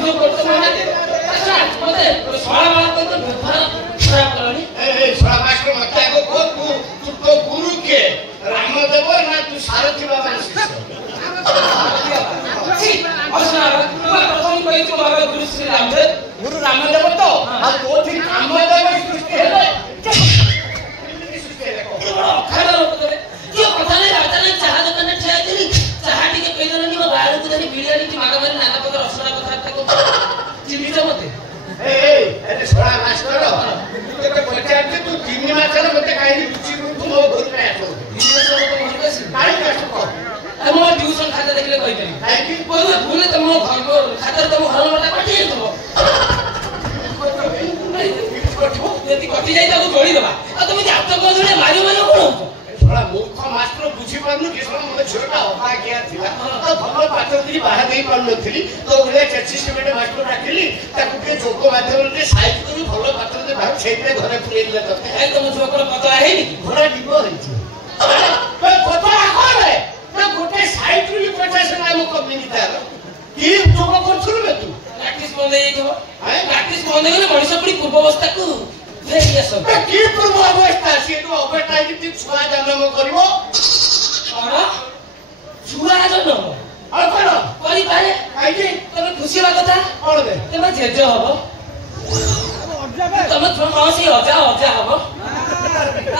अभियोग करते माने अच्छा मते सोळा बात तो व्यवहार खराब करनी ए सोळा मास्टर मते को तू तो गुरु के रामदेव ना तू सारथी बाबा अच्छा प्रथम कहि तो बाबा गुरु श्री रामदेव तो आ तो ठीक रामदेव सृष्टि है खरा होतरे यो कथा नाही राजाने चहा दुकानात ठेवायची चहा टिके पेदरनी मग बाहेर कुठे बिडियानी की मागामारी नाना प्रकार असरा कथा टाको चिंतीच्या मते ए सोळा मास्टर तू ते पचारते तू 3 मासाला मते काही रुची तू मो घर नाही आतो 3 मासाला तो म्हणत असेल काय करतो तमो ट्यूशन खाता देखले कहितली काय की बोले बोले तमो घर खातर तमो घर वाला काटी येतो यदि कटी जाई ताको जोडी देबा आ तुम जे हाथ को जोडे मारी मारी कोन होतो थोड़ा मूर्ख मास्टर बुझी पारनु किसम मते छोटा होता किया थिला तो भलो पात्रत्री बाहा देई पारनु थिली तो बले सिस्टमेट मास्टर राखिली ताकु के जोको माध्यम रे साइज करू भलो पात्रते भाग सेते घरे पुरेले करते ए तुम जोकर पता है नी घोड़ा डिबो होइछ ए पता आखरे ना गोटे साइड रे प्रशासन नाम कम्युनिटार की जोको करथुल बे तू प्रैक्टिस बंद हे थो प्रैक्टिस बंद गेले मଣିଷ पुरी पूर्व अवस्था को फेरि आसो की पूर्व अवस्था से तो ओवरटा कि छुआ जन्म करिवो और छुआ जन्म और कोन करि पारे काई की तमे खुशी बा कथा कोन बे तमे जेज हबो तमे छुआ मासी अजा हबो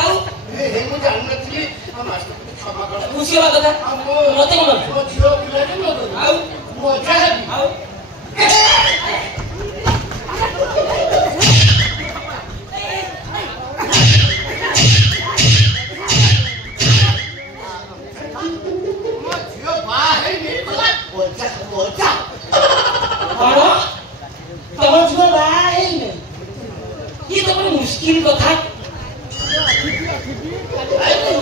आउ हे मु जान नथली मास्टर क्षमा कर खुशी बा कथा मते कोन मो झियो पिला के मो आउ मो जाबी आउ ये तो बड़ी मुश्किल कथा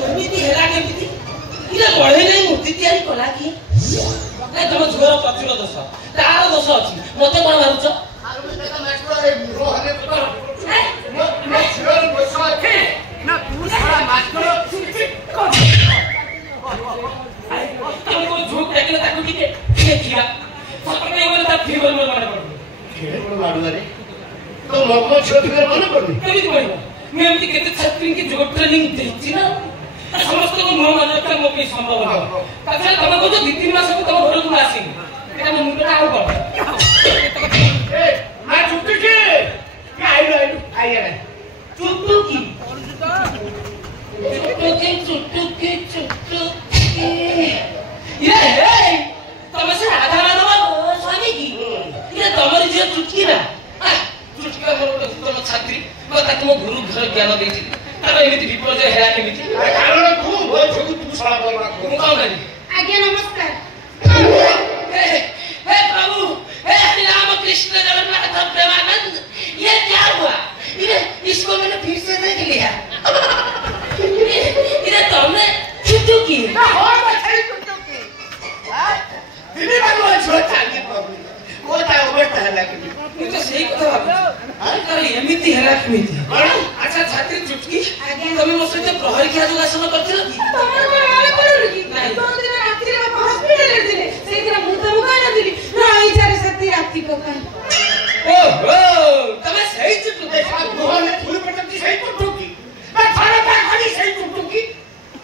एमिति हेला केमिति इला बढ़े नै मूर्ति तयारी कला की ए तुम झुर पतिर दोष तार दोष अछि मते कोन मारुछ मास्टर ए रोहने मो झियो बसा के ना तू सारा मास्टर तुमको झूठ देखले ताकू की किया सपने में ता फिर बोल मारे पड़ खेले कोन मारू रे तो मम्मा झियो फिर माने पड़नी केमिति पड़िबो मैं एमती केते छात्री की जो ट्रेनिंग देछि ना समस्त को मोह मनता मो पे संभव न ताछे तमको जो 2-3 मास को तम घर को आसीन एटा मो मुंडा आउ कर ए ना चुट्टी के आई रे चुट्टू की ये हे तम से आधा मानव स्वामी की ये तमरी जे चुटकी ना चुटकी का मोर तम छात्री मता तुम गुरु घर ज्ञान देछि तार एमिति विपର୍ଯ୍य हेला केमिति कारण तू हो जो तू सारा बोल रहा तू कौन है आज्ञा नमस्कार हे प्रभु हे राम कृष्ण जगन्नाथ प्रेमानंद ये क्या हुआ इसको मैंने फिर से देख लिया इधर तुमने चुट्टू की हो बताई चुट्टू की हां दिनी बाबू छोटा के प्रॉब्लम वो ता ओवरटा लगी तू तो सही कथा हां अरे एमिति हेला केमिति अच्छा छात्री चुटकी तुम मो सहित प्रहरी क्या योगासन करथिल की तमर को माने पड़ल की नहीं तो दिन रात्रि में हॉस्पिटल ले दिले से दिन मु तुम को ना दिली राई चारे सती रात्रि को कहीं ओहो तमे सही चुटू देखा मोहन ने फूल पटकी सही चुट्टू की मैं थारा पा खाली सही चुट्टू की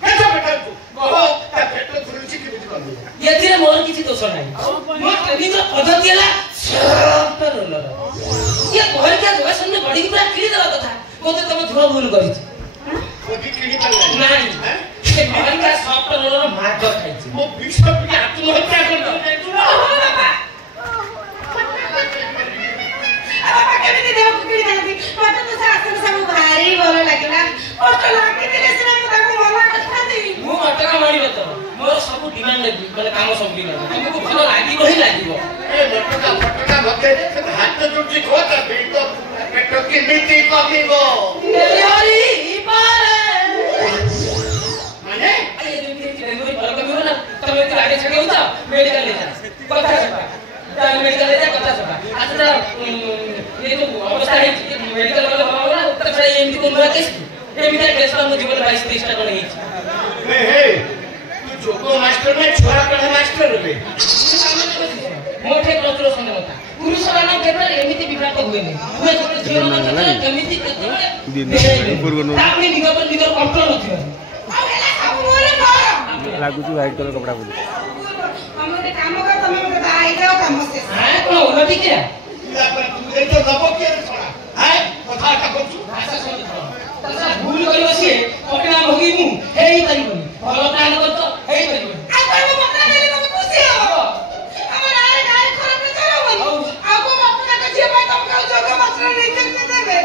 कैसे बेटा तू कहो ता पेट फुलची की बित कर ये धीरे मोर किछि दोष नाही मोर ट्रेनिंग रो पद्धति हला सब रोल ये प्रहरी क्या योगासन में बड़ी पूरा क्लियर देला कथा कोते तमे झुरा भूल करिछि वो भी किड़ी कर नहीं से प्रहरी का सॉफ्ट रोल मार कर खाइछि वो विश्व की आत्महत्या कर दो अब केमिति देव कुकड़ी दादी मत तो शासन सब भारी बोल लागला और तो लागे दिले से मु ताको भला कथा देई मु अटका मारी बत मोर सब डिमांड माने काम सब डिमांड तुमको भलो लागिबो ही लागिबो ए फटका मते हाथ जोड़ी खोता पेट की नीति कमिबो हरि पारे माने अरे मेमोरी पर कमी हो ना तमे तो आगे छके होता मेडिकल ले जा कथा छका ता मेडिकल ले जा कथा छका अच्छा ये तो अवस्था है मेडिकल वाला हो ना उत्तर से एमटी को लगा केस एमटी केस में जीवन 22-23 टा नहीं हे तू जोको मास्टर में छोरा कढ़ा मास्टर रे मोठे प्रचुर संदेहता पुरुष मान क्षेत्र एमिति विभ्राट हुए हुए झील मान क्षेत्र केमिति तापनी निगर पर निगर कंट्रोल नथियो लागुची व्हाइट कलर कपड़ा बोली हमरे काम कर तमे मते बाई जाओ काम से हां कोन उन्नति के ए तो दबो के छोड़ा हाय कथा का करछु भाषा समझ तसा भूल करियो से परिणाम होगी मु हेई परिबनी भलो प्लान करतो हेई परिबनी आपण मते देले तमे खुशी हो हमर आरे गाय खराब न करो आगो अपना के जे भाई तुम कहू जोग मास्टर नहीं देते देबे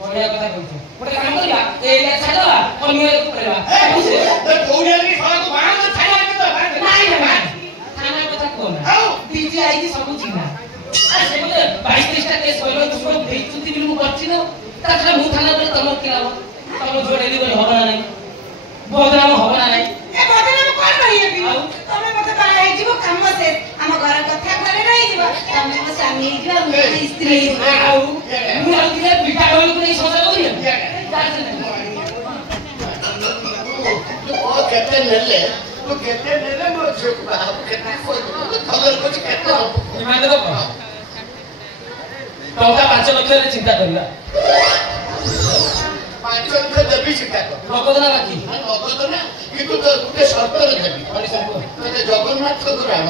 बढ़िया कथा कहू गोटे काम करिया ए छाडवा अन्य को करवा खुशी ए दौड़े नी साला को बाहर से थाना के तो नाही रे मान थाना कथा कोन डीजी आई की सब चिन्हा आ से मते 22 टा केस होलो तुमको बेइज्जती बिलु करछि न ताछा मु थाना पर तमर किला तम जोड़ेली कोन होबा नाही बदनाम होबा नाही ए बदनाम कोन रही है तमे मते बाई जीवो काम से हम घर कथा करे रही जीवो तमे मो स्वामी जीवो मो स्त्री आउ मु आउ दिले बिटा होई को नहीं सोचा होई ओ कहते नेले तो कहते नेले मो जो बाप कहते कोई खबर कुछ कहते इमान दो टंका 5 लाख रे चिंता करिया 5 लाख देबी चिंता कर नगद ना बाकी नगद ना किंतु तो गुटे शर्त रे देबी अनि सब तो जगन्नाथ पुराण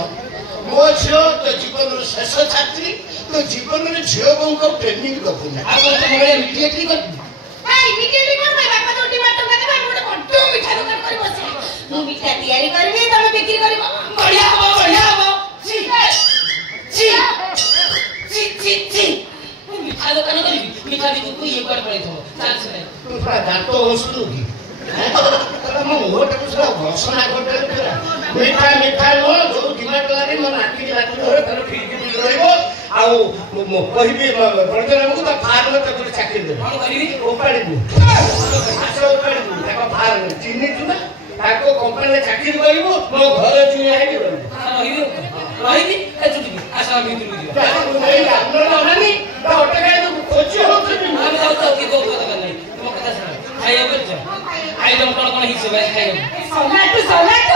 मो झियो तो जीवन शेष छात्री तो जीवन में झियो को ट्रेनिंग करथुना आ कोन तो मोरे इमीडिएटली कर भाई इमीडिएटली कोन भाई बापा जोटी माटो का भाई मोटे बड्डो मिठा दुकान करी बसे मु मिठा तयारी करबी तमे बिक्री करबो बढ़िया हो ची ची मिठा दुकान करी मिठा बिकु को ये कर पड़े तो चांस नहीं तू पूरा दांत हसलु की मो मोट कुछरा घोषणा करते पूरा मिठा मिठा नो जो डिमांड लारी मन आखि लाठी धरे तर ठीक ठीक रहइबो आउ मो कहबी बर्दन को त फार्म में त चाकरी दे कोन करिवि ओपाड़ी दू आसे ओपाड़ी दू ताको फार्म चिन्नी तू ना ताको कंपनी में चाकरी करिवो मो घर चुया हेबी रहिबि ए जुटी आशा मित्रु दियो नहीं आपन नानी त ओटका तो खोजी होतबी हम जाऊ तो की को कथा नहीं तुम कथा सुन खाइयो कर जा आई डोंट कोन हिस्से भाई खाइयो सोनाटू